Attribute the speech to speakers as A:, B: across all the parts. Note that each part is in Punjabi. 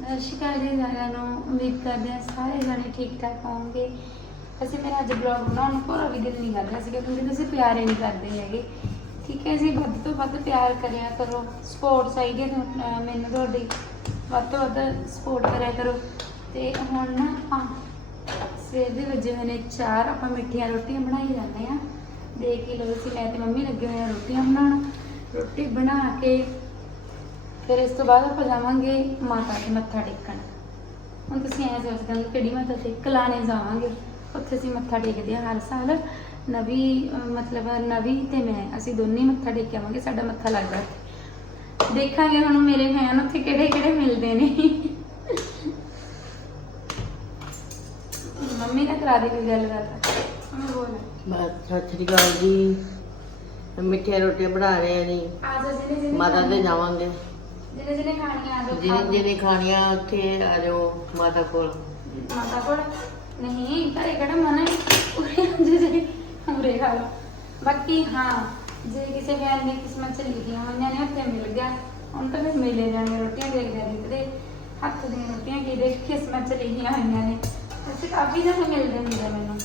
A: ਸਤਿ ਸ਼੍ਰੀ ਅਕਾਲ ਜੀ ਸਾਰਿਆਂ ਨੂੰ ਉਮੀਦ ਕਰਦੇ ਹਾਂ ਸਾਰੇ ਜਣੇ ਠੀਕ ਠਾਕ ਹੋਵੋਗੇ ਅਸੀਂ ਮੇਰਾ ਅੱਜ ਬਲੌਗ ਬਣਾਉਣ ਨੂੰ ਪੂਰਾ ਵੀ ਦਿਲ ਨਹੀਂ ਕਰ ਰਿਹਾ ਸੀਗਾ ਕਿਉਂਕਿ ਤੁਸੀਂ ਪਿਆਰ ਹੀ ਨਹੀਂ ਕਰਦੇ ਹੈਗੇ। ਠੀਕ ਹੈ ਜੀ, ਵੱਧ ਤੋਂ ਵੱਧ ਪਿਆਰ ਕਰਿਆ ਕਰੋ। ਸਪੋਰਟ ਚਾਹੀਦੀ ਹੈ ਮੈਨੂੰ ਤੁਹਾਡੀ ਵੱਧ ਤੋਂ ਵੱਧ ਸਪੋਰਟ ਕਰਿਆ ਕਰੋ। ਤੇ ਹੁਣ ਨਾ ਆਪਾਂ ਸਵੇਰ ਦੇ ਵਜੇ ਹੋਏ ਚਾਰ, ਆਪਾਂ ਮਿੱਠੀਆਂ ਰੋਟੀਆਂ ਬਣਾਈ ਜਾਂਦੇ ਆ ਦੇਖ ਕੇ ਲਓ ਅਸੀਂ ਮੈਂ ਤੇ ਮੰਮੀ ਲੱਗੇ ਹੋਏ ਆ ਰੋਟੀਆਂ ਬਣਾਉਣ। ਰੋਟੀ ਬਣਾ ਕੇ ਫਿਰ ਇਸ ਤੋਂ ਬਾਅਦ ਆਪਾਂ ਜਾਵਾਂਗੇ ਮਾਤਾ ਦੇ ਮੱਥਾ ਟੇਕਣ। ਹੁਣ ਤੁਸੀਂ ਐਂ ਸੋਚਦੇ ਹੋ ਕਿਹੜੀ ਮਾਤਾ ਤੇ ਕਲਾਣੇ ਜਾਵਾਂਗੇ। ਉੱਥੇ ਅਸੀਂ ਮੱਥਾ ਟੇਕਦੇ ਹਾਂ ਹਰ ਸਾਲ। ਨਵੀ ਮਤਲਬ ਨਵੀ ਤੇ ਮੈਂ। ਅਸੀਂ ਦੋਨੇ ਮੱਥਾ ਟੇਕ ਆਵਾਂਗੇ ਸਾਡਾ ਮੱਥਾ ਲੱਗਦਾ ਉੱਥੇ। ਦੇਖਾਂਗੇ ਹੁਣ ਮੇਰੇ ਫੈਨ ਉੱਥੇ ਕਿਹੜੇ ਕਿਹੜੇ ਮਿਲਦੇ ਨੇ। ਮੰਮੀ ਨੇ ਕਰਾ ਦੇ ਕੋਈ ਗੱਲਬਾਤ। ਮੈਂ ਬੋਲ।
B: ਬਸ ਸਤਿ ਸ਼੍ਰੀ ਅਕਾਲ ਜੀ। ਮਿੱਠੀਆਂ ਰੋਟੀਆਂ ਬਣਾ ਰਹੇ ਆ ਜੀ। ਮਾਤਾ ਤੇ ਜਾਵਾਂਗੇ।
A: ਜਿਹਨੇ ਜਿਹਨੇ ਖਾਣੀਆਂ ਆ ਜਾਓ
B: ਜਿਹਨੇ ਜਿਹਨੇ ਖਾਣੀਆਂ ਉੱਥੇ ਆ ਜਾਓ ਮਾਤਾ ਕੋਲ।
A: ਮਾਤਾ ਕੋਲ? ਨਹੀਂ ਘਰੇ ਕਿਹੜਾ ਮਨਾ ਹੈ? ਉਰੇ ਜੇ ਜੇ। ਉਰੇ ਖਾ ਲਓ। ਬਾਕੀ ਹਾਂ ਜੇ ਕਿਸੇ ਫੈਨ ਦੀ ਕਿਸਮਤ ਚ ਲਿਖੀਆਂ ਹੋਈਆਂ ਨੇ ਉੱਥੇ ਮਿਲ ਗਿਆ। ਹੁਣ ਤਾਂ ਫਿਰ ਮਿਲੇ ਜਾਣਗੇ ਰੋਟੀਆਂ ਦੇਖਦੇ ਦੇਖਦੇ ਹੱਥ ਦੀਆਂ ਰੋਟੀਆਂ ਕੀ ਦੇ ਕਿਸਮਤ ਚ ਲਿਖੀਆਂ ਹੋਈਆਂ ਨੇ। ਉੱਥੇ ਕਾਫੀ ਜਣੇ ਮਿਲਦੇ ਹੁੰਦੇ ਮੈਨੂੰ।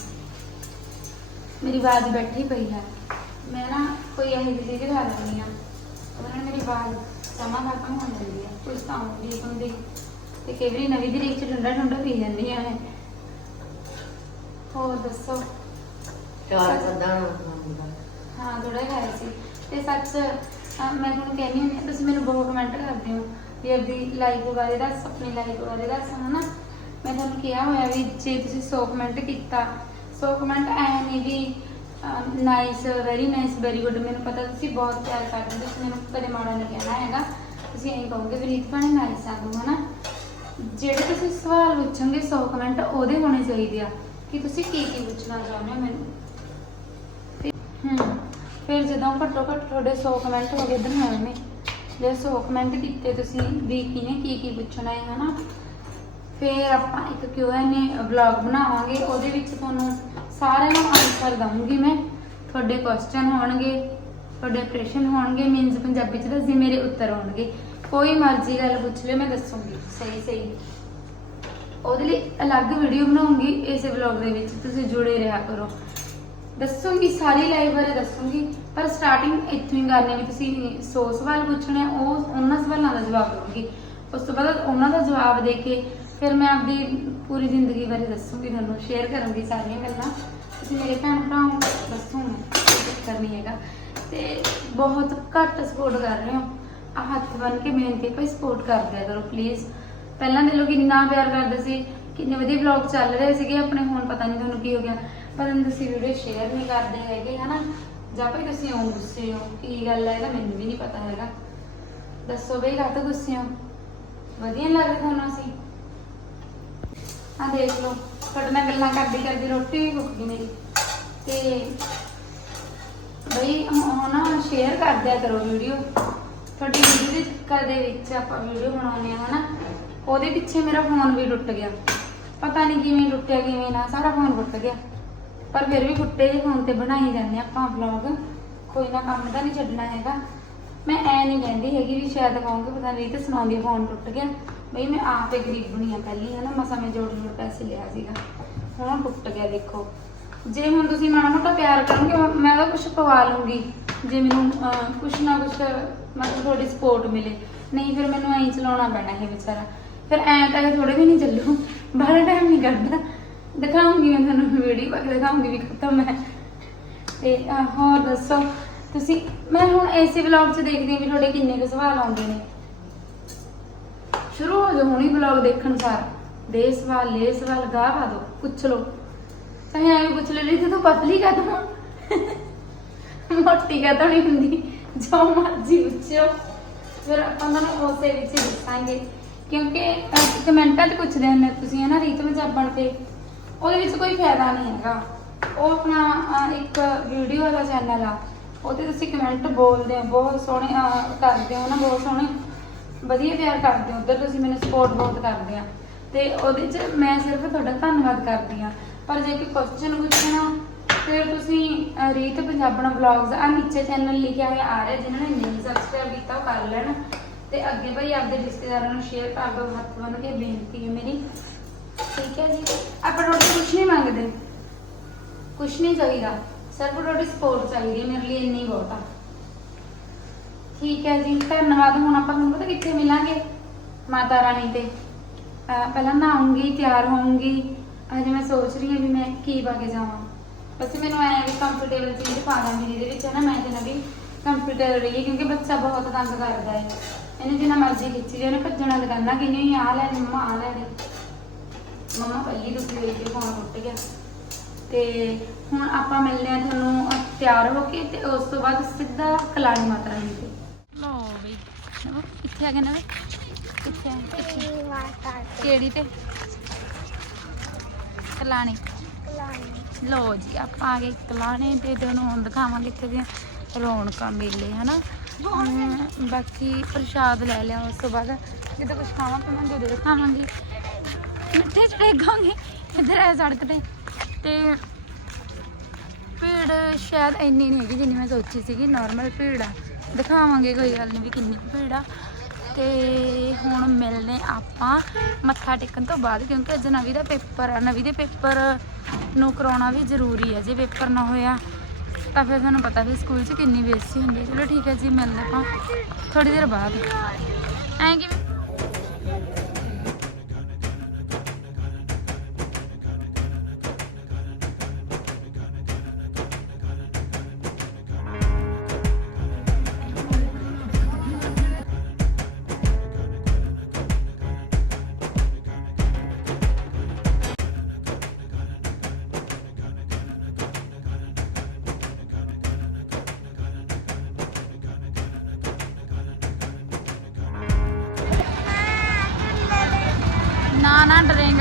A: ਮੇਰੀ ਆਵਾਜ਼ ਬੈਠੀ ਪਈ ਹੈ। ਮੈਂ ਨਾ ਕੋਈ ਇਹੋ ਜਿਹੀ ਖਾ ਲੈਂਦੀ ਆ। ਉਹਨਾਂ ਨਾਲ ਮੇਰੀ ਆਵਾਜ਼ ਸਮਾਂ ਖਤਮ ਹੋ ਜਾਂਦੀ ਹੈ। ਕੁਝ ਤਾਂ ਆਉਂਦੀ ਹੁੰਦੀ ਤੇ ਕਈ ਵਾਰੀ ਨਵੀਂ ਦੀ ਰੀਚ ਠੰਡਾ ਠੰਡਾ ਪੀ ਜਾਂਦੀ ਆ ਮੈਂ ਹੋਰ ਦੱਸੋ?
B: ਚਾਰ ਬੰਦਾ
A: ਹਾਂ ਥੋੜਾ ਖਾਇਆ ਸੀ। ਤੇ ਸੱਚ ਅਹ ਮੈਂ ਤੁਹਾਨੂੰ ਕਹਿੰਦੀ ਹੁੰਦੀ ਹਾਂ ਤੁਸੀਂ ਮੈਨੂੰ ਬਹੁਤ ਕਮੈਂਟ ਕਰਦੇ ਹੋ ਵੀ ਆਪਦੀ ਲਾਈਫ ਬਾਰੇ ਦੱਸ ਆਪਣੀ ਲਾਈਫ ਬਾਰੇ ਦੱਸ ਹਨਾ? ਮੈਂ ਤੁਹਾਨੂੰ ਕਿਹਾ ਹੋਇਆ ਵੀ ਜੇ ਤੁਸੀਂ 100 ਕਮੈਂਟ ਕੀਤਾ 100 ਕਮੈਂਟ ਐ ਨਹੀਂ ਵੀ nice very nice very good ਮੈਨੂੰ ਪਤਾ ਤੁਸੀਂ ਬਹੁਤ ਪਿਆਰ ਕਰਦੇ ਹੋ ਤੁਸੀਂ ਮੈਨੂੰ ਕਦੇ ਮਾੜਾ ਨਹੀਂ ਕਹਿਣਾ ਹੈਗਾ। ਤੁਸੀਂ ਐਂ ਕਹੋਗੇ ਵੀ ਰੀਤ ਭੈਣੇ ਨਾਈਸ ਆ ਤੂੰ ਹਨਾ? ਜਿਹੜੇ ਤੁਸੀਂ ਸਵਾਲ ਪੁੱਛੋਗੇ 100 ਕਮੈਂਟ ਉਹਦੇ ਹੋਣੇ ਚਾਹੀਦੇ ਆ ਕਿ ਤੁਸੀਂ ਕੀ ਕੀ ਪੁੱਛਣਾ ਚਾਹੁੰਦੇ ਹੋ ਮੈਨੂੰ? ਹਮ, ਫਿਰ ਜਦੋਂ ਘੱਟੋ ਘੱਟ ਤੁਹਾਡੇ 100 ਕਮੈਂਟ ਹੋ ਗਏ ਦਿਨ ਨੇ ਜੇ 100 ਕਮੈਂਟ ਕੀਤੇ ਤੁਸੀਂ ਵੀ ਕਿਹਨੇ ਕੀ ਕੀ ਪੁੱਛਣਾ ਹੈ ਹਨਾ? ਫਿਰ ਆਪਾਂ ਇੱਕ ਕਿਊਐਨਏ ਵਲੌਗ ਬਣਾਵਾਂਗੇ ਉਹਦੇ ਵਿੱਚ ਤੁਹਾਨੂੰ ਸਾਰਿਆਂ ਨੂੰ ਆਨਸਰ ਦਵਾਂਗੀ ਮੈਂ। ਤੁਹਾਡੇ ਕੁਐਸਚਨ ਹੋਣਗੇ ਤੁਹਾਡੇ ਪ੍ਰਸ਼ਨ ਹੋਣਗੇ ਮੀਨਸ ਪੰਜਾਬੀ ਚ ਦੱਸਦੀ, ਮੇਰੇ ਉੱਤਰ ਹੋਣਗੇ ਕੋਈ ਮਰਜ਼ੀ ਗੱਲ ਪੁੱਛ ਲਿਓ, ਮੈਂ ਦੱਸੂਗੀ। ਸਹੀ ਸਹੀ। ਉਹਦੇ ਲਈ ਅਲੱਗ ਵੀਡੀਓ ਬਣਾਉਂਗੀ, ਇਸੇ ਵਲੌਗ ਦੇ ਵਿੱਚ। ਤੁਸੀਂ ਜੁੜੇ ਰਿਹਾ ਕਰੋ। ਦੱਸੂਗੀ, ਸਾਰੀ ਲਾਈਵ ਬਾਰੇ ਦੱਸੂਗੀ। ਪਰ ਸਟਾਰਟਿੰਗ ਇੱਥੋਂ ਹੀ ਕਰਨੀ ਵੀ ਤੁਸੀਂ 100 ਸਵਾਲ ਪੁੱਛਣੇ ਉਹ ਉਹਨਾਂ ਸਵਾਲਾਂ ਦਾ ਜਵਾਬ ਦਵਾਂਗੀ ਉਸ ਤੋਂ ਬਾਅਦ ਉਹਨਾਂ ਦਾ ਜਵਾਬ ਦੇ ਕੇ ਫਿਰ ਮੈਂ ਆਪਦੀ ਪੂਰੀ ਜ਼ਿੰਦਗੀ ਬਾਰੇ ਦੱਸੂਗੀ ਤੁਹਾਨੂੰ। ਸ਼ੇਅਰ ਕਰਾਂਗੀ ਸਾਰੀਆਂ ਗੱਲਾਂ। ਤੁਸੀਂ ਮੇਰੇ ਭੈਣ ਭਰਾਵਾਂ ਨੂੰ ਦੱਸੋ ਮੈਂ ਕੋਈ ਹੈਗਾ। ਤੇ ਬਹੁਤ ਘੱਟ ਸਪੋਰਟ ਕਰ ਰਹੇ ਹੋ। ਆ ਹੱਥ ਬੰਨ ਕੇ ਬੇਨਤੀ ਹੈ ਸਪੋਰਟ ਕਰ ਦਿਆ ਕਰੋ ਪਲੀਜ਼ ਪਹਿਲਾਂ ਦੇ ਲੋਕ ਇੰਨਾ ਪਿਆਰ ਕਰਦੇ ਸੀ, ਕਿੰਨੇ ਵਧੀਆ ਵਲੌਗ ਚੱਲ ਰਹੇ ਸੀਗੇ ਆਪਣੇ, ਹੁਣ ਪਤਾ ਨਹੀਂ ਤੁਹਾਨੂੰ ਕੀ ਹੋ ਗਿਆ। ਪਰ ਹੁਣ ਤੁਸੀਂ ਵੀਡੀਓ ਸ਼ੇਅਰ ਨਹੀਂ ਕਰਦੇ ਹੈਗੇ, ਹਨਾ? ਜਾਂ ਭਾਈ ਤੁਸੀਂ ਆਉਂ ਗੁੱਸੇ ਹੋ, ਕੀ ਗੱਲ ਹੈ ਇਹਦਾ ਮੈਨੂੰ ਵੀ ਨਹੀਂ ਪਤਾ ਹੈਗਾ। ਦੱਸੋ ਬਈ, ਕਾਹਤੋਂ ਗੁੱਸੇ ਹੋ? ਵਧੀਆ ਨੀ ਲੱਗਦਾ ਤੁਹਾਨੂੰ ਅਸੀਂ? ਆ ਦੇਖ ਲਓ, ਤੁਹਾਡੇ ਨਾਲ ਗੱਲਾਂ ਕਰਦੀ ਕਰਦੀ ਰੋਟੀ ਵੀ ਮੁੱਕ ਗਈ ਮੇਰੀ। ਤੇ ਬਈ, ਹੁਣ ਨਾ ਸ਼ੇਅਰ ਕਰ ਦਿਆ ਕਰੋ ਵੀਡੀਓ ਤੁਹਾਡੀ ਵੀਡੀਓ ਦੇ ਚੱਕਰ ਦੇ ਵਿੱਚ ਆਪਾਂ ਵੀਡੀਓ ਬਣਾਉਂਦੇ ਆ ਹਨਾ? ਉਹਦੇ ਪਿੱਛੇ ਮੇਰਾ ਫੋਨ ਵੀ ਟੁੱਟ ਗਿਆ। ਪਤਾ ਨਹੀਂ ਕਿਵੇਂ ਟੁੱਟਿਆ, ਕਿਵੇਂ ਨਾ, ਸਾਰਾ ਫੋਨ ਟੁੱਟ ਗਿਆ। ਪਰ ਫਿਰ ਵੀ ਟੁੱਟੇ ਜਿਹੇ ਫੋਨ ਤੇ ਬਣਾਈ ਜਾਂਦੇ ਆ ਆਪਾਂ ਵਲੌਗ ਕੋਈ ਨਾ ਕੰਮ ਤਾਂ ਨਹੀਂ ਛੱਡਣਾ ਹੈਗਾ। ਮੈਂ ਐ ਨਹੀਂ ਕਹਿੰਦੀ ਹੈਗੀ ਵੀ ਸ਼ਾਇਦ ਕਹੋਗੇ, ਪਤਾ ਨਹੀਂ ਤੇ ਸੁਣਾਉਂਦੀ ਫੋਨ ਟੁੱਟ ਗਿਆ। ਬਈ, ਮੈਂ ਆਪ ਹੀ ਗਰੀਬ ਬਣੀ ਆ, ਪਹਿਲੀ ਹੈ ਨਾ ਮਸਾ ਮੈਂ ਜੋੜ ਜੋੜ ਪੈਸੇ ਲਿਆ ਸੀਗਾ। ਹੁਣ ਟੁੱਟ ਗਿਆ, ਦੇਖੋ। ਜੇ ਹੁਣ ਤੁਸੀਂ ਮਾੜਾ ਮੋਟਾ ਪਿਆਰ ਕਰੋਗੇ ਮੈਂ- ਮੈਂ ਤਾਂ ਕੁਝ ਪਵਾ ਲੂੰਗੀ। ਜੇ ਮੈਨੂੰ ਕੁਝ ਨਾ ਕੁਝ ਮਤਲਬ ਤੁਹਾਡੀ ਸਪੋਰਟ ਮਿਲੇ। ਨਹੀਂ ਫਿਰ ਮੈਨੂੰ ਐਂ ਚਲਾਉਣਾ ਪੈਣਾ ਇਹ ਵਿਚਾਰਾ। ਫਿਰ ਐਂ ਤਾਂ ਇਹ ਥੋੜੇ ਵੀ ਨਹੀਂ ਚੱਲੂ। ਬਾਹਰ ਟਾਈਮ ਨਹੀਂ ਕੱਢਦਾ। ਦਿਖਾਉਂਗੀ ਮੈਂ ਤੁਹਾਨੂੰ ਵੀਡੀਓ ਪਾ ਕੇ ਦਿਖਾਉਂਗੀ ਵੀ ਖਤਮ ਹੈ। ਤੇ ਅਹ, ਹੋਰ ਦੱਸੋ? ਤੁਸੀਂ ਮੈਂ ਹੁਣ ਇਸੇ ਵਲੌਗ 'ਚ ਦੇਖਦੀ ਹਾਂ ਵੀ ਤੁਹਾਡੇ ਕਿੰਨੇ ਕੁ ਸਵਾਲ ਆਉਂਦੇ ਨੇ। ਸ਼ੁਰੂ ਹੋ ਜਾਓ ਹੁਣੀ ਵਲੌਗ ਦੇਖਣ ਸਾਰ। ਦੇ ਸਵਾਲ ਲੈ ਸਵਾਲ ਗਾ ਪਾ ਦੋ ਪੁੱਛ ਲਓ। ਚਾਹੇ ਐਵੇਂ ਪੁੱਛ ਲੈ ਲਈ, ਤੂੰ ਪਤਲੀ ਕਾ ਤੂੰ। ਮੋਟੀ ਕਾ ਨਹੀਂ ਹੁੰਦੀ, ਜੋ ਮਰਜ਼ੀ ਪੁੱਛੋ ਫਿਰ ਆਪਾਂ ਤੁਹਾਨੂੰ ਉਸੇ ਵਿੱਚ ਹੀ ਦੱਸਾਂਗੇ। ਕਿਉਂਕਿ ਕਮੈਂਟਾਂ 'ਚ ਪੁੱਛਦੇ ਹੁੰਦੇ ਤੁਸੀਂ ਹੈ ਨਾ ਰੀਤ ਵਿੱਚ ਬਣ ਉਹਦੇ ਵਿੱਚ ਕੋਈ ਫਾਇਦਾ ਨਹੀਂ ਹੈਗਾ। ਉਹ ਆਪਣਾ ਇੱਕ ਵੀਡੀਓ ਵਾਲਾ ਚੈਨਲ ਆ। ਉਹਦੇ ਤੁਸੀਂ ਕਮੈਂਟ ਬੋਲਦੇ ਹੋ, ਬਹੁਤ ਸੋਹਣੇ ਕਰਦੇ ਹੋ ਨਾ, ਬਹੁਤ ਸੋਹਣੇ। ਵਧੀਆ ਪਿਆਰ ਕਰਦੇ ਹੋ, ਉਧਰ ਤੁਸੀਂ ਮੈਨੂੰ ਸਪੋਰਟ ਬਹੁਤ ਕਰਦੇ ਆ। ਤੇ ਉਹਦੇ 'ਚ ਮੈਂ ਸਿਰਫ ਤੁਹਾਡਾ ਧੰਨਵਾਦ ਕਰਦੀ ਆ। ਪਰ ਜੇ ਕੋਈ ਕੁਐਸਚਨ ਪੁੱਛਣਾ ਫਿਰ ਤੁਸੀਂ ਰੀਤ ਪੰਜਾਬਣਾ ਵਲੌਗਸ ਆ ਨੀਚੇ ਚੈਨਲ ਲਿਖਿਆ ਹੋਇਆ ਆ ਰਿਹਾ, ਜਿਨ੍ਹਾਂ ਨੇ ਨਹੀਂ ਸਬਸਕ੍ਰਾਈਬ ਕੀਤਾ, ਉਹ ਕਰ ਲੈਣ। ਤੇ ਅੱਗੇ ਭਾਈ ਆਪਦੇ ਰਿਸ਼ਤੇਦਾਰਾਂ ਨੂੰ ਸ਼ੇਅਰ ਕਰ ਦਿਓ, ਹੱਥ ਬੰਨ ਕੇ ਬੇਨਤੀ ਹੈ ਮੇਰੀ। ਠੀਕ ਹੈ ਜੀ? ਆਪਾਂ ਰੋਟੀ ਕੁਛ ਨਹੀਂ ਮੰਗਦੇ। ਕੁਛ ਨਹੀਂ ਚਾਹੀਦਾ। ਸਿਰਫ ਤੁਹਾਡੀ ਸਪੋਰਟ ਚਾਹੀਦੀ ਹੈ ਮੇਰੇ ਲਈ ਇੰਨੀ ਬਹੁਤ ਆ। ਠੀਕ ਹੈ ਜੀ, ਧੰਨਵਾਦ। ਹੁਣ ਆਪਾਂ ਤੁਹਾਨੂੰ ਪਤਾ ਕਿੱਥੇ ਮਿਲਾਂਗੇ? ਮਾਤਾ ਰਾਣੀ ਤੇ। ਪਹਿਲਾਂ ਨਹਾਉਂਗੀ, ਤਿਆਰ ਹੋਊਂਗੀ। ਹਜੇ ਮੈਂ ਸੋਚ ਰਹੀ ਹਾਂ ਵੀ ਮੈਂ ਕੀ ਪਾ ਕੇ ਜਾਵਾਂ। ਬਸ ਮੈਨੂੰ ਐ ਵੀ ਕੰਫਰਟੇਬਲ ਚੀਜ਼ ਪਾ ਲਾਂਗੀ ਜਿਹਦੇ ਵਿੱਚ ਹੈ ਨਾ ਮੈਂ ਤੇ ਨਾ ਵੀ ਕੰਫਰਟੇਬਲ ਰਹੀ ਕਿਉਂਕਿ ਬੱਚਾ ਬਹੁਤ ਤੰਗ ਕਰਦਾ ਹੈ। ਇਹਨੂੰ ਜਿੰਨਾ ਮਰਜ਼ੀ ਖਿੱਚੀ ਜਾਏ ਉਹਨੇ ਭੱਜਣਾ ਦੁਕਾਨਾਂ ਕਿ ਨਹੀਂ ਆ ਲੈ ਮੰਮਾ ਆ ਲੈ ਦੇ ਮੰਮਾ ਪਹਿਲੀ ਦੁੱਖੀ ਹੋਈ ਤੇ ਫੋਨ ਟੁੱਟ ਗਿਆ। ਤੇ ਹੁਣ ਆਪਾਂ ਮਿਲਦੇ ਆ ਤੁਹਾਨੂੰ ਤਿਆਰ ਹੋ ਕੇ ਤੇ ਉਸ ਤੋਂ ਬਾਅਦ ਸਿੱਧਾ ਕਲਾੜੀ ਮਾਤਾ ਰਾਣੀ ਤੇ। ਲੋ ਬਈ। ਕਿੱਥੇ ਆ ਗਏ ਨਵ ਕਿੱਥੇ ਆ? ਕਿੱਥੇ ਕਿਹੜੀ ਤੇ? ਕਲਾਣੀ ਲੋ ਜੀ ਆਪਾਂ ਆ ਗਏ ਕਲਾਣੇ ਤੇ ਤੁਹਾਨੂੰ ਹੁਣ ਦਿਖਾਵਾਂਗੇ ਇੱਥੇ ਦੀਆਂ ਰੌਣਕਾਂ ਮੇਲੇ ਹਨਾ? ਬਾਕੀ ਪ੍ਰਸ਼ਾਦ ਲੈ ਲਿਆ ਉਸ ਤੋਂ ਬਾਅਦ। ਜਦੋਂ ਕੁਝ ਖਾਵਾਂ ਪੀਵਾਂਗੇ ਉਦੋਂ ਦਿਖਾਵਾਂਗੀ। ਮਿੱਠੇ ਚ ਡੇਗਾਂਗੇ ਇੱਧਰ ਆ ਸੜਕ ਤੇ। ਤੇ ਭੀੜ ਸ਼ਾਇਦ ਇੰਨੀ ਨਹੀਂ ਹੈਗੀ ਜਿੰਨੀ ਮੈਂ ਸੋਚੀ ਸੀਗੀ ਨਾਰਮਲ ਭੀੜ ਆ। ਦਿਖਾਵਾਂਗੇ ਕੋਈ ਗੱਲ ਨਹੀਂ ਵੀ ਕਿੰਨੀ ਭੀੜ ਆ। ਤੇ ਹੁਣ ਮਿਲਨੇ ਆਪਾਂ ਮੱਥਾ ਟੇਕਣ ਤੋਂ ਬਾਅਦ, ਕਿਉਂਕਿ ਅੱਜ ਨਵੀਂ ਦਾ ਪੇਪਰ ਆ। ਨਵੀਂ ਦੇ ਪੇਪਰ ਨੂੰ ਕਰਾਉਣਾ ਵੀ ਜ਼ਰੂਰੀ ਹੈ ਜੇ ਪੇਪਰ ਨਾ ਹੋਇਆ ਤਾਂ ਫਿਰ ਤੁਹਾਨੂੰ ਪਤਾ ਵੀ ਸਕੂਲ 'ਚ ਕਿੰਨੀ ਬੇਇੱਜ਼ਤੀ ਹੁੰਦੀ। ਚਲੋ ਠੀਕ ਹੈ ਜੀ, ਮਿਲਦੇ ਆਪਾਂ ਥੋੜੀ ਦੇਰ ਬਾਅਦ। ਐਂ ਕਿਵੇਂ?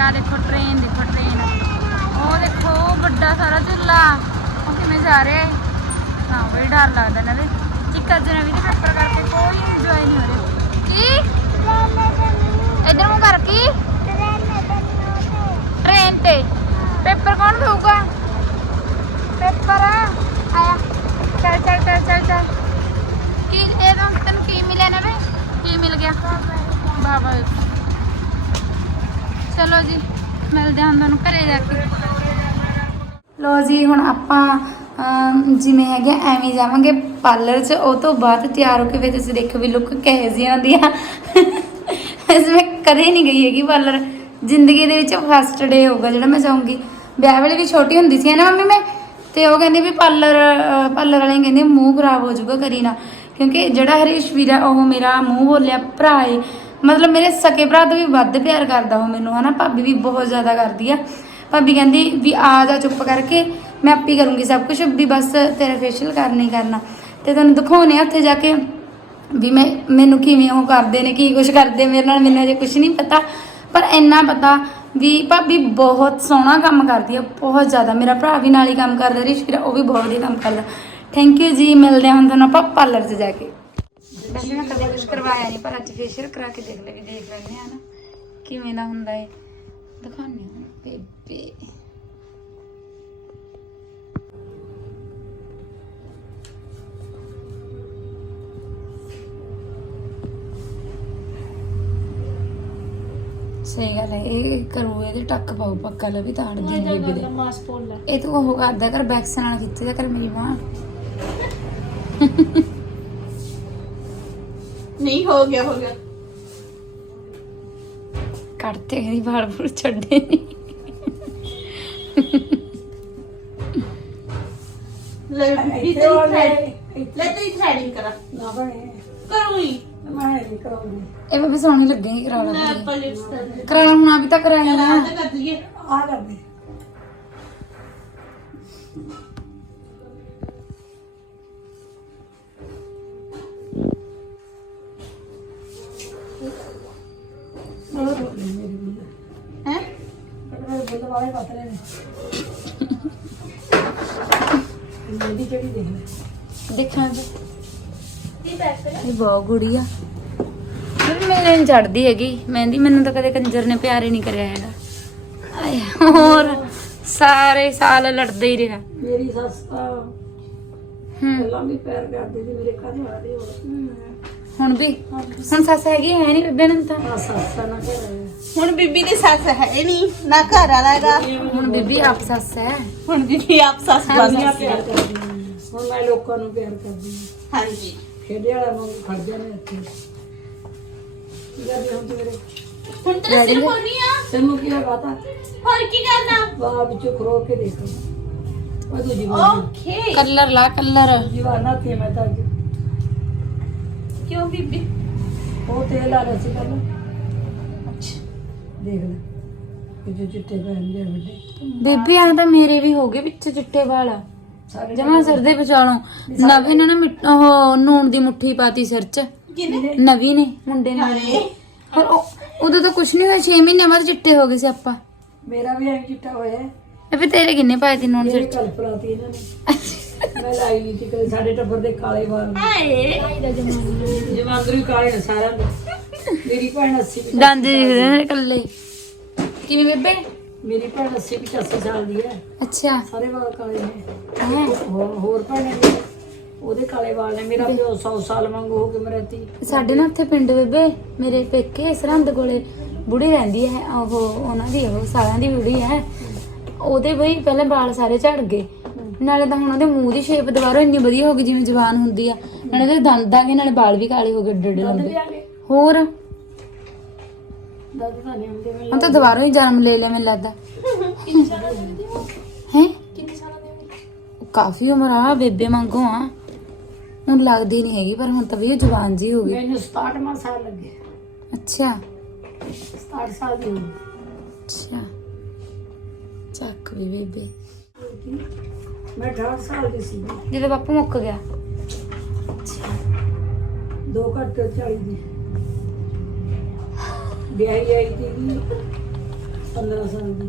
A: ਨਾ ਡਰੇਗਾ ਦੇਖੋ ਟ੍ਰੇਨ ਦੇਖੋ ਟ੍ਰੇਨ ਉਹ ਦੇਖੋ ਉਹ ਵੱਡਾ ਸਾਰਾ ਝੁੱਲਾ। ਉਹ ਕਿਵੇਂ ਜਾ ਰਿਹਾ ਹੈ ਹਾਂ ਬੜੀ ਡਰ ਲੱਗਦਾ ਨਾ ਵੀ ਚਿੱਕਾ ਜਨਾ ਵੀ ਪੇਪਰ ਕਰਕੇ ਕੋਈ ਇੰਜੋਏ ਨਹੀਂ ਹੋ ਰਿਹਾ। ਕੀ? ਇਧਰ ਮੂੰਹ ਕਰ, ਕੀ? ਟ੍ਰੇਨ ਤੇ। ਪੇਪਰ ਕੌਣ ਦਊਗਾ? ਪੇਪਰ ਆਇਆ। ਚੱਲ ਚੱਲ ਚੱਲ ਚੱਲ ਚੱਲ। ਕੀ ਇਹ ਤਾਂ ਤੈਨੂੰ ਕੀ ਮਿਲਿਆ ਨਾ ਵੇ ਕੀ ਮਿਲ ਗਿਆ? ਬਾਬਾ ਚਲੋ ਜੀ ਮਿਲਦੇ ਹਾਂ ਤੁਹਾਨੂੰ ਘਰੇ ਜਾ ਕੇ। ਲੋ ਜੀ ਹੁਣ ਆਪਾਂ ਜਿਵੇਂ ਹੈਗੇ ਆ, ਐਵੇਂ ਜਾਵਾਂਗੇ ਪਾਰਲਰ 'ਚ। ਉਹ ਤੋਂ ਬਾਅਦ ਤਿਆਰ ਹੋ ਕੇ ਫਿਰ ਤੁਸੀਂ ਦੇਖੋ ਵੀ ਲੁੱਕ ਕਿਹੋ ਜਿਹੀ ਆਉਂਦੀ ਆ। ਵੈਸੇ ਮੈਂ ਕਦੇ ਨਹੀਂ ਗਈ ਹੈਗੀ ਪਾਰਲਰ। ਜ਼ਿੰਦਗੀ ਦੇ ਵਿੱਚ ਫਸਟ ਡੇ ਹੋਊਗਾ ਜਿਹੜਾ ਮੈਂ ਜਾਊਂਗੀ ਵਿਆਹ ਵੇਲੇ ਵੀ ਛੋਟੀ ਹੁੰਦੀ ਸੀ ਨਾ ਮੰਮੀ ਮੈਂ? ਤੇ ਉਹ ਕਹਿੰਦੀ ਵੀ ਪਾਰਲਰ ਪਾਰਲਰ ਵਾਲੇ ਕਹਿੰਦੇ ਮੂੰਹ ਖਰਾਬ ਹੋ ਜਾਊਗਾ ਕਰੀ ਨਾ। ਕਿਉਂਕਿ ਜਿਹੜਾ ਹਰੀਸ਼ ਵੀਰ ਆ ਉਹ ਮੇਰਾ ਮੂੰਹ ਬੋਲਿਆ ਭਰਾ ਏ। ਮਤਲਬ ਮੇਰੇ ਸਕੇ ਭਰਾ ਤੋਂ ਵੀ ਵੱਧ ਪਿਆਰ ਕਰਦਾ ਉਹ ਮੈਨੂੰ, ਹਨਾ? ਭਾਬੀ ਵੀ ਬਹੁਤ ਜ਼ਿਆਦਾ ਕਰਦੀ ਆ। ਭਾਬੀ ਕਹਿੰਦੀ ਵੀ ਆ ਜਾ ਚੁੱਪ ਕਰਕੇ, ਮੈਂ ਆਪੇ ਕਰੂੰਗੀ ਸਭ ਕੁਝ ਵੀ ਬਸ ਤੇਰਾ ਫੇਸ਼ੀਅਲ ਕਰਨਾ ਹੀ ਕਰਨਾ। ਤੇ ਤੁਹਾਨੂੰ ਦਿਖਾਉਣੇ ਆ ਉੱਥੇ ਜਾ ਕੇ ਵੀ ਮੈਂ, ਮੈਨੂੰ ਕਿਵੇਂ ਉਹ ਕਰਦੇ ਨੇ, ਕੀ ਕੁਝ ਕਰਦੇ, ਮੇਰੇ ਨਾਲ ਮੈਨੂੰ ਅਜੇ ਕੁਝ ਨਹੀਂ ਪਤਾ। ਪਰ ਇੰਨਾ ਪਤਾ ਵੀ ਭਾਬੀ ਬਹੁਤ ਸੋਹਣਾ ਕੰਮ ਕਰਦੀ ਆ, ਬਹੁਤ ਜ਼ਿਆਦਾ। ਮੇਰਾ ਭਰਾ ਵੀ ਨਾਲ ਹੀ ਕੰਮ ਕਰਦਾ ਰਿਸ਼ਵੀਰਾ ਉਹ ਵੀ ਬਹੁਤ ਵਧੀਆ ਕੰਮ ਕਰਦਾ। ਥੈਂਕ ਯੂ ਜੀ, ਮਿਲਦੇ ਹਾਂ ਹੁਣ ਤੁਹਾਨੂੰ ਆਪਾਂ ਪਾਰਲਰ 'ਚ ਜਾ ਕੇ। ਵੈਸੇ ਮੈਂ ਕਦੇ ਕੁਝ ਕਰਵਾਇਆ ਨਹੀਂ ਪਰ ਅੱਜ ਫੇਸ਼ੀਅਲ ਕਰਾ ਕੇ ਦੇਖ ਲੈ ਵੀ ਦੇਖ ਲੈਂਦੇ ਆ ਨਾ। ਕਿਵੇਂ ਦਾ ਹੁੰਦਾ ਹੈ ਦਿਖਾਉਂਦੇ ਹਾਂ ਬੇਬੇ। ਸਹੀ ਗੱਲ ਹੈ ਇਹ ਕਰੂ ਇਹਦੇ ਟੱਕ ਪਾਉ ਪੱਕਾ ਲਵੇ ਤਾੜ ਦੀ ਬੇਬੇ ਦੇ। ਇਹ ਤੂੰ ਉਹ ਕਰਦਾ ਕਰ ਬੈਕਸ ਨਾਲ ਖਿੱਚਦਾ ਕਰ ਮੇਰੀ ਬਾਂਹ
B: ਨਹੀਂ ਹੋ ਗਿਆ ਹੋ ਗਿਆ
A: ਕੱਟਤੇ ਇਹਦੀ ਵਾਲ ਬੁਰ ਛੱਡੇ ਨੀ।
B: ਲੈ ਇਹ ਤੇਰੀ ਲੈ ਤੇਰੀ ਥ੍ਰੈਡਿੰਗ ਕਰਾ
C: ਨਾ ਬਣੇ
B: ਕਰੂੰਗੀ
C: ਮੈਂ ਨਹੀਂ ਕਰਾਉਂਦੀ
A: ਇਹ ਬੇਬੇ ਸੋਹਣੀ ਲੱਗੇਗੀ ਕਰਾ
B: ਲੈ
A: ਲਾ
B: ਆਪਾਂ ਲਿਪਸ ਕਰ
A: ਕਰਾ ਲਾ ਹੁਣ ਅਭੀ ਤੱਕ ਕਰਾਇਆ ਨਾ
B: ਤਾਂ ਕਰ ਦਈਏ
C: ਆ ਕਰਦੇ ਵਾਲੇ ਪਤਲੇ ਨੇ। ਮੇਰੀ ਕਿਹੜੀ ਦੇਖ ਲੈ।
A: ਦੇਖਾਂਗੇ। ਇਹ ਬਹੁਤ ਗੁੜੀ ਆ ਫਿਰ ਮੇਰੇ ਨਹੀਂ ਚੜਦੀ ਹੈਗੀ। ਮਹਿੰਦੀ ਮੈਨੂੰ ਤਾਂ ਕਦੇ ਕੰਜਰ ਨੇ ਪਿਆਰ ਹੀ ਨਹੀਂ ਕਰਿਆ ਹੈਗਾ। ਆਏ ਹੋਰ ਸਾਰੇ ਸਾਲ ਲੜਦੇ ਹੀ ਰਿਹਾ।
C: ਮੇਰੀ ਸੱਸ ਤਾਂ
A: ਹੂੰ।
C: ਪਹਿਲਾਂ ਵੀ ਪਿਆਰ ਕਰਦੀ ਸੀ ਮੇਰੇ ਘਰ ਵਾਲੇ ਹੋਰ
A: ਹੁਣ ਵੀ। ਹੁਣ ਸੱਸ ਹੈਗੀ ਹੈ ਨਹੀਂ ਬੇਬੇ ਨੂੰ ਤਾਂ।
C: ਆ ਸੱਸਾ ਨਾ। ਕਰ
D: ਹੁਣ ਬੀਬੀ ਦੀ ਸੱਸ ਹੈ ਨਹੀਂ ਨਾ ਘਰ ਵਾਲਾ ਹੈਗਾ।
A: ਹੁਣ ਬੀਬੀ ਆਪ ਸੱਸ ਹੈ।
D: ਹੁਣ ਬੀਬੀ ਆਪ ਸੱਸ ਬਣ ਗਈ।
C: ਪਿਆਰ ਕਰਦੀ ਹਾਂ। ਹੁਣ ਮੈਂ ਲੋਕਾਂ ਨੂੰ ਪਿਆਰ ਕਰਦੀ ਹਾਂ।
D: ਹਾਂਜੀ।
C: ਖੇਡੇ ਵਾਲਾ ਨੂੰ ਖੜ ਜਾਣੇ ਇੱਥੇ। ਕਰਦੀ ਹੁਣ ਤੂੰ ਮੇਰੇ
D: ਹੁਣ ਤੇਰਾ ਸਿਰ ਹੋਣੀ ਆ।
C: ਤੈਨੂੰ ਕੀ ਲਗਾਤਾ
D: ਹੋਰ ਕੀ ਕਰਨਾ?
C: ਬਾਹਰ ਵਿੱਚੋਂ ਖਰੋ ਕੇ ਦੇਖ। ਉਹ ਤੂੰ ਜੀਵਾਨ
D: ਓਕੇ
A: ਕਲਰ ਲਾ ਕਲਰ।
C: ਜੀਵਾਨਾ ਤੇ ਮੈਂ ਤਾਂ ਅੱਜ
D: ਕਿਉਂ ਬੀਬੀ?
C: ਉਹ ਤੇਲ ਆ ਰਿਹਾ ਸੀ ਪਹਿਲਾਂ। ਦੇਖ ਲੈ ਇਹ ਜੋ ਚਿੱਟੇ ਪੈਣ ਦੇ ਵੱਡੇ।
A: ਬੀਬੀ ਆ ਤਾਂ ਮੇਰੇ ਵੀ ਹੋ ਗਏ ਵਿੱਚ ਚਿੱਟੇ ਵਾਲ।
C: ਸਾਰੇ
A: ਜਮਾ ਸਿਰ ਦੇ ਵਿਚਾਲੋਂ। ਨਵੀ ਨੇ ਨਾ ਮਿੱਟ- ਉਹ ਨੂਣ ਦੀ ਮੁੱਠੀ ਪਾਤੀ ਸਿਰ 'ਚ।
D: ਕਿਨੇ
A: ਨਵੀ ਨੇ ਮੁੰਡੇ ਨੇ। ਪਰ ਉਹ ਉਦੋਂ ਤਾਂ ਕੁਛ ਨਹੀਂ ਹੋਇਆ 6 ਮਹੀਨੇ ਬਾਅਦ ਚਿੱਟੇ ਹੋ ਗਏ ਸੀ ਆਪਾਂ।
C: ਮੇਰਾ ਵੀ ਐਂ ਚਿੱਟਾ ਹੋਇਆ। ਹੈ
A: ਇਹ ਵੀ ਤੇਰੇ ਕਿੰਨੇ ਪਾਏ ਸੀ ਨੂਣ ਸਿਰ 'ਚ?
C: ਕਲਪਨਾ ਤੀ ਇਹਨਾਂ ਨੇ। ਮੈਂ ਲਾਈ ਨਹੀਂ ਸੀ ਕਦੇ ਸਾਡੇ ਟੱਬਰ ਦੇ ਕਾਲੇ ਵਾਲ
D: ਹਾਏ।
C: ਜਮਾਂਦਰੂ ਕਾਲੇ ਨੇ ਸਾਰਿਆਂ ਦੇ। ਮੇਰੀ ਭੈਣ 80 ਪਚਾਸੀ
A: ਦੰਦ ਦਿਖਦੇ ਨੇ ਇਕੱਲੇ। ਕਿਵੇਂ ਬੇਬੇ?
C: ਮੇਰੀ ਭੈਣ 80 85 ਸਾਲ ਦੀ ਹੈ।
A: ਅੱਛਾ।
C: ਸਾਰੇ ਵਾਲ ਕਾਲੇ ਨੇ।
A: ਹੈ?
C: ਹੋਰ ਹੋਰ ਭੈਣੇ ਨੇ ਉਹਦੇ ਕਾਲੇ ਵਾਲ ਨੇ। ਮੇਰਾ ਪਿਓ 100 ਸਾਲ ਵਾਂਗੂ ਹੋ ਕੇ ਮਰਤੀ
A: ਸਾਡੇ ਨਾ ਉੱਥੇ ਪਿੰਡ ਬੇਬੇ ਮੇਰੇ ਪੇਕੇ ਸਰਹੰਦ ਕੋਲੇ ਬੁੜੀ ਰਹਿੰਦੀ ਹੈ। ਉਹ ਉਹਨਾਂ ਦੀ ਉਹ ਸਾਰਿਆਂ ਦੀ ਬੁੜੀ ਹੈ। ਉਹਦੇ ਬਈ ਪਹਿਲਾਂ ਵਾਲ ਸਾਰੇ ਝੜ ਗਏ। ਨਾਲੇ ਤਾਂ ਹੁਣ ਉਹਦੇ ਮੂੰਹ ਦੀ ਸ਼ੇਪ ਦੁਬਾਰਾ ਇੰਨੀ ਵਧੀਆ ਹੋ ਗਈ ਜਿਵੇਂ ਜਵਾਨ ਹੁੰਦੀ ਆ। ਨਾਲੇ ਉਹਦੇ ਦੰਦ ਆ ਗਏ ਨਾਲੇ ਵਾਲ ਵੀ ਕਾਲੇ ਹੋ ਗਏ
C: ਦੰਦ
A: ਲੰਬੇ। ਹੋਰ?
C: ਦੰਦ ਤਾਂ ਨਹੀਂ ਹੁੰਦੇ ਮੈਨੂੰ
A: ਹੁਣ ਤਾਂ ਦੁਬਾਰਾ ਹੀ ਜਨਮ ਲੈ ਲਿਆ ਮੈਨੂੰ ਲੱਗਦਾ। ਹੈ? ਕਾਫੀ ਉਮਰ ਆ ਬੇਬੇ ਮੰਗੋ ਆ। ਹੁਣ ਲੱਗਦੀ ਨਹੀਂ ਹੈਗੀ ਪਰ ਹੁਣ ਤਾਂ ਵੀ ਉਹ ਜਵਾਨ ਜੀ ਹੋ ਗਈ।
C: ਮੈਨੂੰ 67 ਸਾਲ ਲੱਗੇ।
A: ਅੱਛਾ।
C: 67 ਸਾਲ ਦੀ ਹੋ ਗਈ
A: ਅੱਛਾ। ਚੱਕ ਵੀ ਬੇਬੇ।
C: ਮੈਂ 68 ਸਾਲ ਦੀ ਸੀ।
A: ਜਦੋਂ ਬਾਪੂ ਮੁੱਕ ਗਿਆ।
C: ਦੋ ਘੱਟ 40 ਦੀ। ਵਿਆਹੀ ਆਈ ਸੀ 15 ਸਾਲ ਦੀ।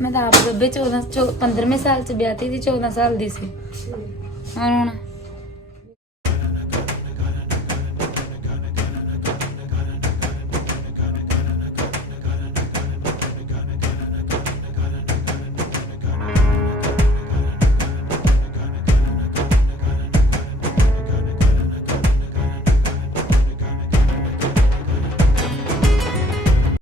A: ਮੈਂ ਤਾਂ ਆਪ ਬੇਬੇ 14 15ਵੇਂ ਸਾਲ ਚ ਵਿਆਹਤੀ ਸੀ 14 ਸਾਲ ਦੀ ਸੀ। ਹੁਣ ਹੁਣ?